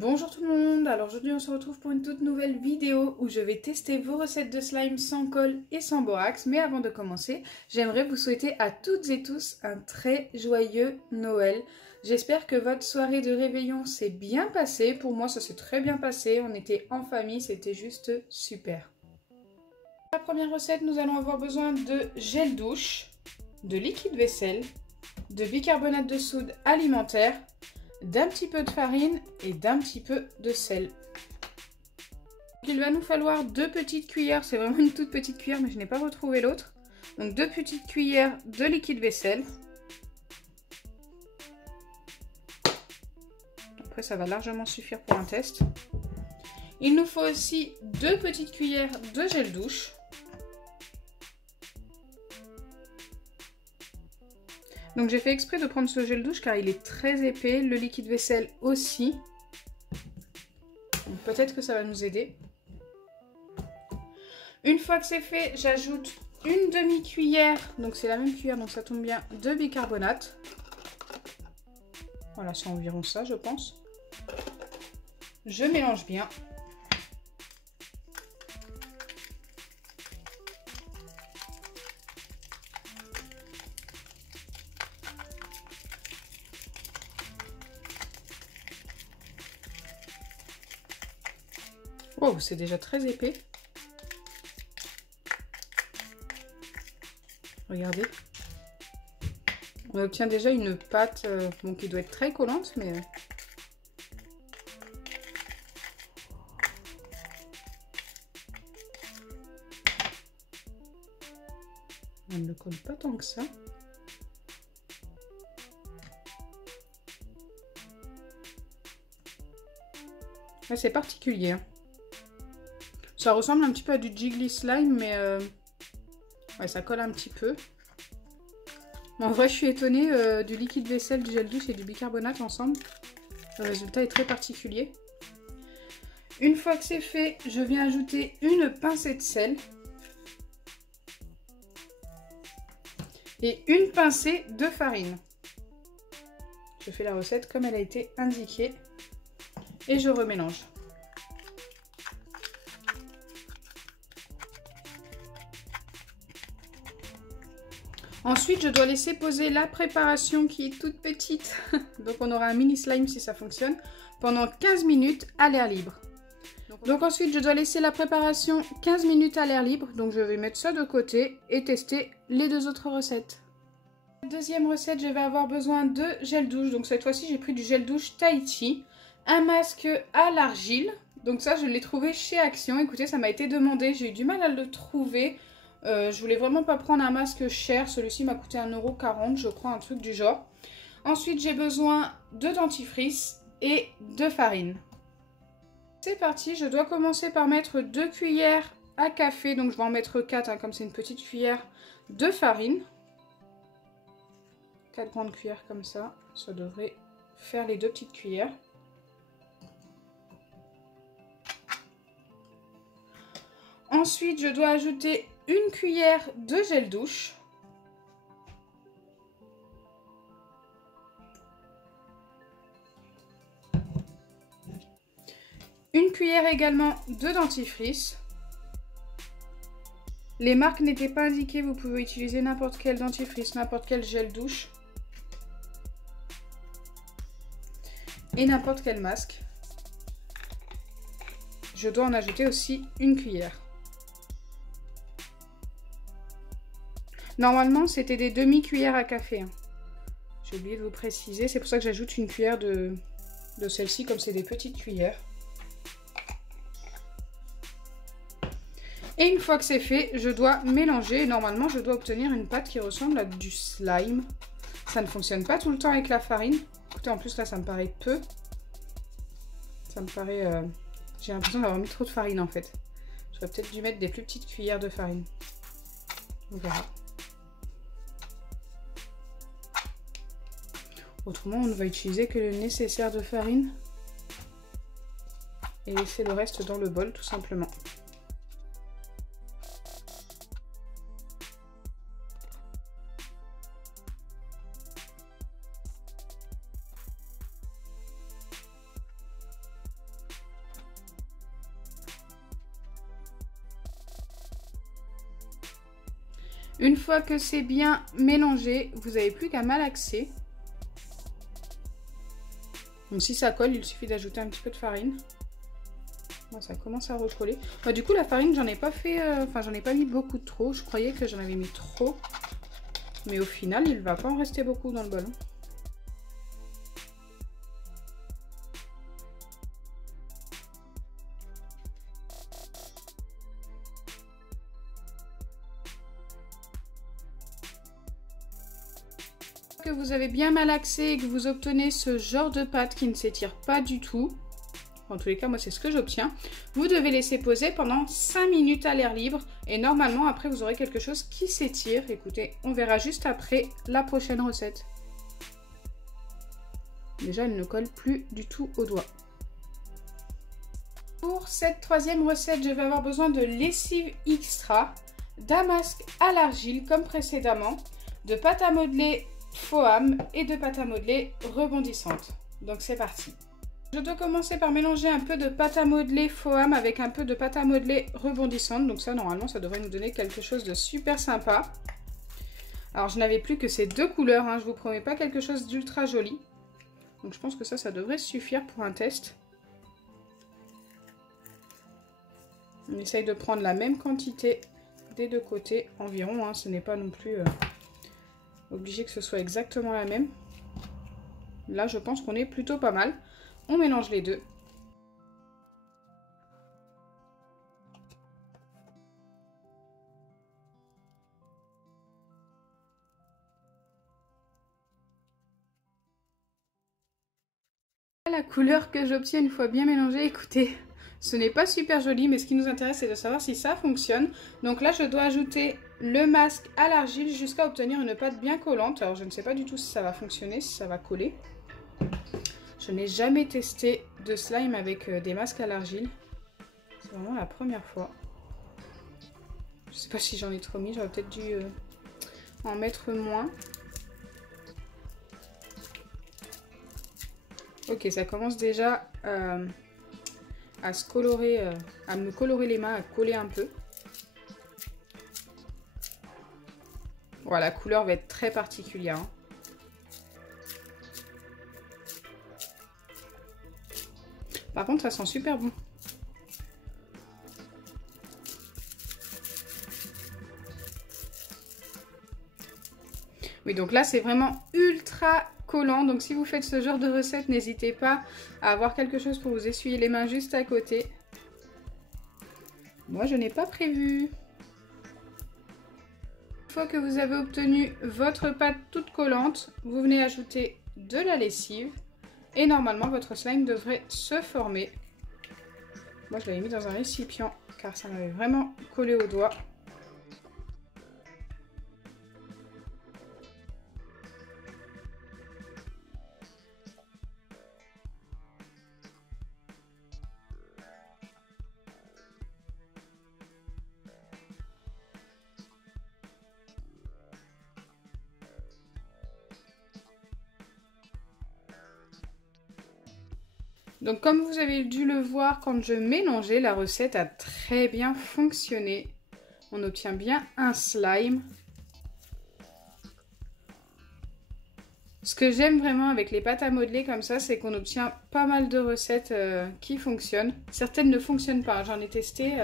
Bonjour tout le monde, alors aujourd'hui on se retrouve pour une toute nouvelle vidéo où je vais tester vos recettes de slime sans colle et sans borax. Mais avant de commencer, j'aimerais vous souhaiter à toutes et tous un très joyeux Noël. J'espère que votre soirée de réveillon s'est bien passée. Pour moi ça s'est très bien passé, on était en famille, c'était juste super. Pour la première recette, nous allons avoir besoin de gel douche, de liquide vaisselle, de bicarbonate de soude alimentaire, d'un petit peu de farine et d'un petit peu de sel. Il va nous falloir 2 petites cuillères, c'est vraiment une toute petite cuillère mais je n'ai pas retrouvé l'autre. Donc 2 petites cuillères de liquide vaisselle. Après ça va largement suffire pour un test. Il nous faut aussi 2 petites cuillères de gel douche. Donc j'ai fait exprès de prendre ce gel douche car il est très épais, le liquide vaisselle aussi. Peut-être que ça va nous aider. Une fois que c'est fait, j'ajoute une demi-cuillère, donc c'est la même cuillère donc ça tombe bien, de bicarbonate. Voilà, c'est environ ça je pense. Je mélange bien. Oh, c'est déjà très épais. Regardez. On obtient déjà une pâte bon, qui doit être très collante, mais... Elle ne colle pas tant que ça. Là, c'est particulier. Hein. Ça ressemble un petit peu à du Jiggly Slime, mais ouais, ça colle un petit peu. Mais en vrai, je suis étonnée du liquide vaisselle, du gel douche et du bicarbonate ensemble. Le résultat est très particulier. Une fois que c'est fait, je viens ajouter une pincée de sel. Et une pincée de farine. Je fais la recette comme elle a été indiquée. Et je remélange. Ensuite, je dois laisser poser la préparation qui est toute petite. Donc, on aura un mini slime si ça fonctionne. Pendant 15 minutes à l'air libre. Donc ensuite, je dois laisser la préparation 15 minutes à l'air libre. Donc, je vais mettre ça de côté et tester les deux autres recettes. Deuxième recette, je vais avoir besoin de gel douche. Donc, cette fois-ci, j'ai pris du gel douche Tahiti. Un masque à l'argile. Donc ça, je l'ai trouvé chez Action. Écoutez, ça m'a été demandé. J'ai eu du mal à le trouver. Je voulais vraiment pas prendre un masque cher. Celui-ci m'a coûté 1,40 €, je crois, un truc du genre. Ensuite, j'ai besoin de dentifrice et de farine. C'est parti, je dois commencer par mettre 2 cuillères à café. Donc, je vais en mettre 4, hein, comme c'est une petite cuillère de farine. 4 grandes cuillères comme ça. Ça devrait faire les 2 petites cuillères. Ensuite, je dois ajouter une cuillère de gel douche. Une cuillère également de dentifrice. Les marques n'étaient pas indiquées, vous pouvez utiliser n'importe quel dentifrice, n'importe quel gel douche. Et n'importe quel masque. Je dois en ajouter aussi une cuillère. Normalement, c'était des demi-cuillères à café. Hein. J'ai oublié de vous préciser. C'est pour ça que j'ajoute une cuillère de celle-ci, comme c'est des petites cuillères. Et une fois que c'est fait, je dois mélanger. Normalement, je dois obtenir une pâte qui ressemble à du slime. Ça ne fonctionne pas tout le temps avec la farine. Écoutez, en plus, là, ça me paraît peu. Ça me paraît... J'ai l'impression d'avoir mis trop de farine, en fait. J'aurais peut-être dû mettre des plus petites cuillères de farine. On verra. Autrement, on ne va utiliser que le nécessaire de farine et laisser le reste dans le bol tout simplement. Une fois que c'est bien mélangé, vous n'avez plus qu'à malaxer. Donc si ça colle, il suffit d'ajouter un petit peu de farine. Bon, ça commence à recoller. Bah, du coup, la farine, j'en ai pas fait... Enfin, j'en ai pas mis beaucoup de trop. Je croyais que j'en avais mis trop. Mais au final, il va pas en rester beaucoup dans le bol. Que vous avez bien malaxé et que vous obtenez ce genre de pâte qui ne s'étire pas du tout, en tous les cas moi c'est ce que j'obtiens, vous devez laisser poser pendant 5 minutes à l'air libre et normalement après vous aurez quelque chose qui s'étire. Écoutez, on verra juste après la prochaine recette. Déjà elle ne colle plus du tout au doigt. Pour cette troisième recette, je vais avoir besoin de lessive extra, d'un masque à l'argile comme précédemment, de pâte à modeler Foam et de pâte à modeler rebondissante. Donc c'est parti. Je dois commencer par mélanger un peu de pâte à modeler Foam avec un peu de pâte à modeler rebondissante. Donc ça normalement ça devrait nous donner quelque chose de super sympa. Alors je n'avais plus que ces deux couleurs, hein. Je vous promets pas quelque chose d'ultra joli. Donc je pense que ça devrait suffire pour un test. On essaye de prendre la même quantité des deux côtés environ, hein. Ce n'est pas non plus... obligé que ce soit exactement la même. Là, je pense qu'on est plutôt pas mal. On mélange les deux. La couleur que j'obtiens une fois bien mélangée, écoutez, ce n'est pas super joli, mais ce qui nous intéresse, c'est de savoir si ça fonctionne. Donc là, je dois ajouter le masque à l'argile jusqu'à obtenir une pâte bien collante. Alors, je ne sais pas du tout si ça va fonctionner, si ça va coller. Je n'ai jamais testé de slime avec des masques à l'argile. C'est vraiment la première fois. Je ne sais pas si j'en ai trop mis, j'aurais peut-être dû en mettre moins. Ok, ça commence déjà à se colorer, à me colorer les mains, à coller un peu. Voilà, la couleur va être très particulière. Hein. Par contre, ça sent super bon. Oui, donc là, c'est vraiment ultra collant. Donc, si vous faites ce genre de recette, n'hésitez pas à avoir quelque chose pour vous essuyer les mains juste à côté. Moi, je n'ai pas prévu. Une fois que vous avez obtenu votre pâte toute collante, vous venez ajouter de la lessive. Et normalement, votre slime devrait se former. Moi, je l'avais mis dans un récipient car ça m'avait vraiment collé au doigt. Donc comme vous avez dû le voir quand je mélangeais, la recette a très bien fonctionné. On obtient bien un slime. Ce que j'aime vraiment avec les pâtes à modeler comme ça, c'est qu'on obtient pas mal de recettes qui fonctionnent. Certaines ne fonctionnent pas, j'en ai testé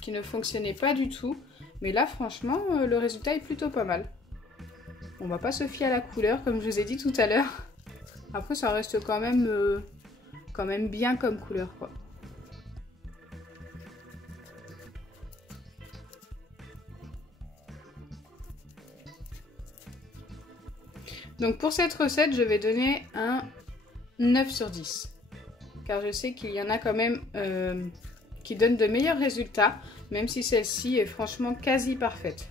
qui ne fonctionnaient pas du tout. Mais là franchement, le résultat est plutôt pas mal. On va pas se fier à la couleur comme je vous ai dit tout à l'heure. Après ça reste quand même bien comme couleur quoi. Donc pour cette recette, je vais donner un 9 sur 10. Car je sais qu'il y en a quand même qui donnent de meilleurs résultats, même si celle-ci est franchement quasi parfaite.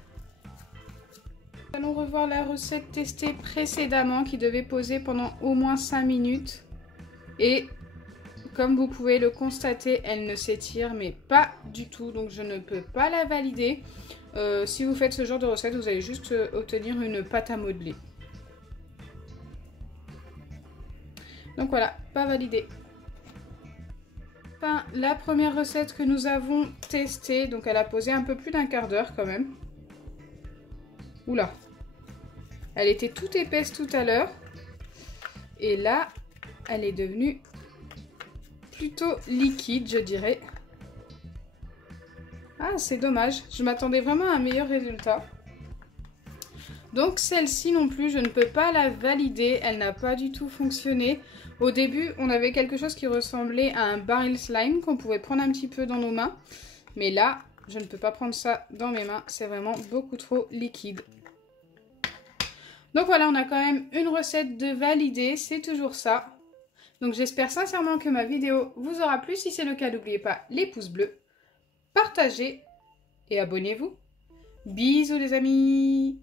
Nous allons revoir la recette testée précédemment qui devait poser pendant au moins 5 minutes. Et comme vous pouvez le constater, elle ne s'étire mais pas du tout, donc je ne peux pas la valider. Si vous faites ce genre de recette, vous allez juste obtenir une pâte à modeler. Donc voilà, pas validé. Enfin, la première recette que nous avons testée, donc elle a posé un peu plus d'un quart d'heure quand même. Oula. Elle était toute épaisse tout à l'heure. Et là, elle est devenue plutôt liquide, je dirais. Ah, c'est dommage. Je m'attendais vraiment à un meilleur résultat. Donc celle-ci non plus, je ne peux pas la valider. Elle n'a pas du tout fonctionné. Au début, on avait quelque chose qui ressemblait à un baril slime qu'on pouvait prendre un petit peu dans nos mains. Mais là, je ne peux pas prendre ça dans mes mains. C'est vraiment beaucoup trop liquide. Donc voilà, on a quand même une recette de valider. C'est toujours ça. Donc j'espère sincèrement que ma vidéo vous aura plu. Si c'est le cas, n'oubliez pas les pouces bleus. Partagez et abonnez-vous. Bisous les amis!